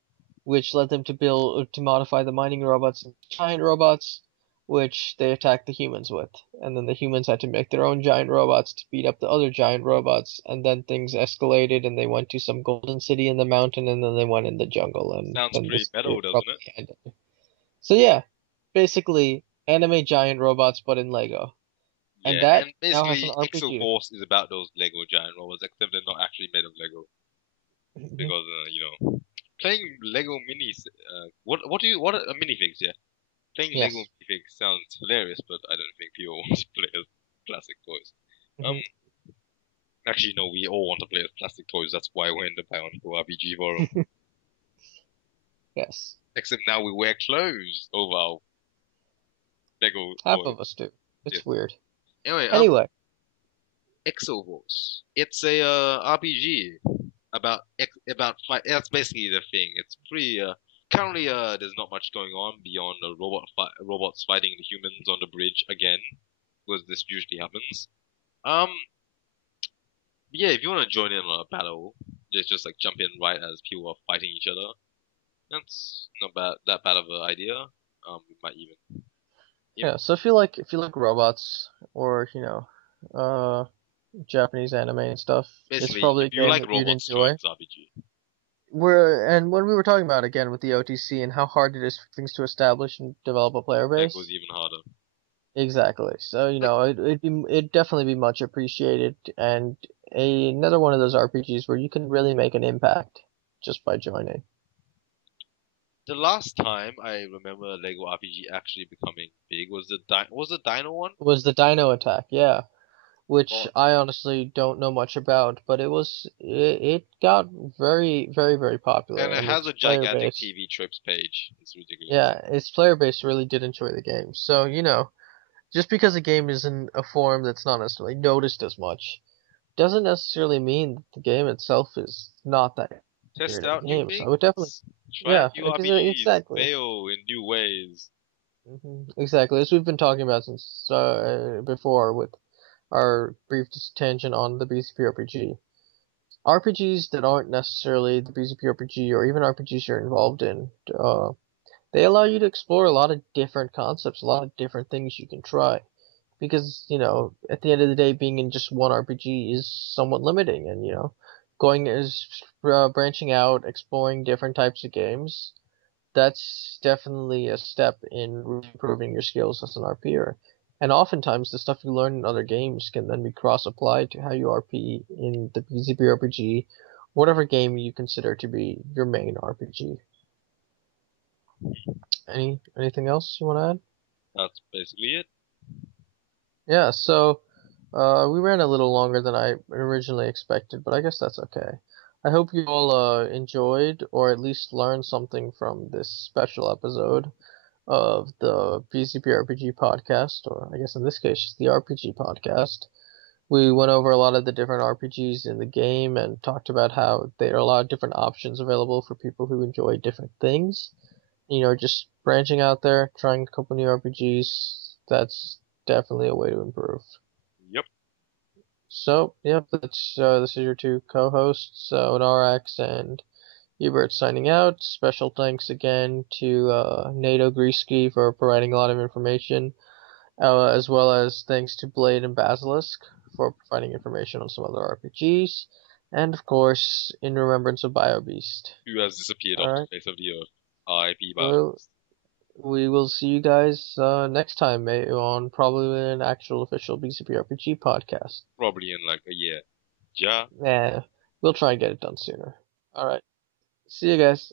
which led them to modify the mining robots into giant robots, which they attacked the humans with. And then the humans had to make their own giant robots to beat up the other giant robots, and then things escalated and they went to some golden city in the mountain, and then they went in the jungle, and Sounds then pretty this metal, it doesn't it? probably ended. So yeah, basically anime giant robots but in Lego. And Yeah, that and now has an basically RPG. Exoforce is about those Lego giant robots, except they're not actually made of Lego Mhm. because playing Lego minis. What are minifigs? Yeah, playing Lego Yes. minifigs sounds hilarious, but I don't think people want to play as classic toys. Um, Mhm. actually, no, we all want to play as plastic toys. That's why we're in the Bionicle RPG forum. Yes. Except now we wear clothes over our Lego Half toys. of us do. Yes. It's weird. Anyway, Anyway, Exoforce. It's a RPG about fight. That's basically the thing. It's pretty. Currently, there's not much going on beyond robots fighting the humans on the bridge again, because this usually happens. Um, yeah, if you want to join in on a battle, just like jump in right as people are fighting each other. That's not that bad of an idea. We might even. Yep. yeah, so if you like robots or, uh Japanese anime and stuff, it's Basically, probably if a you game like that you'd robots, join enjoy. this RPG. And when we were talking about again with the OTC and how hard it is for things to establish and develop a player That goes base. even harder. Exactly. So, Like it'd definitely be much appreciated, and another one of those RPGs where you can really make an impact just by joining. the last time I remember Lego RPG actually becoming big was the Dino one. Was the Dino Attack, yeah. Which Oh, I honestly don't know much about, but it got very, very, very popular, and it and has its a player gigantic base, TV tropes page. It's ridiculous. yeah, its player base really did enjoy the game. So, just because a game is in a form that's not necessarily noticed as much, doesn't necessarily mean that the game itself is not that Test great of a out new game. I would definitely, things. Try out yeah, new RPGs. exactly. Fail in new ways. Exactly, as we've been talking about since before with our brief tangent on the BZPRPG. RPGs that aren't necessarily the BZPRPG or even RPGs you're involved in, they allow you to explore a lot of different concepts, a lot of different things you can try. Because, at the end of the day, being in just one RPG is somewhat limiting, and, going is branching out, exploring different types of games. That's definitely a step in improving your skills as an RPer. And oftentimes, the stuff you learn in other games can then be cross-applied to how you RP in the BZP RPG, whatever game you consider to be your main RPG. Anything else you want to add? That's basically it. Yeah, so we ran a little longer than I originally expected, but I guess that's okay. I hope you all enjoyed or at least learned something from this special episode of the BZPRPG podcast, or I guess in this case, it's the RPG podcast. We went over a lot of the different RPGs in the game and talked about how there are a lot of different options available for people who enjoy different things. Just branching out there, trying a couple new RPGs, that's definitely a way to improve. Yep. So, yep, this is your two co-hosts, Onarax and Hubert signing out. Special thanks again to NATO Greasky for providing a lot of information, as well as thanks to Blade and Basilisk for providing information on some other RPGs, and of course, in remembrance of BioBeast. Who has disappeared All off right, the face of the earth? R.I.P. we'll Bios. we will see you guys next time, on probably an actual official BZPRPG podcast. Probably in like a year. Ja. Yeah, we'll try and get it done sooner. All right, see you guys.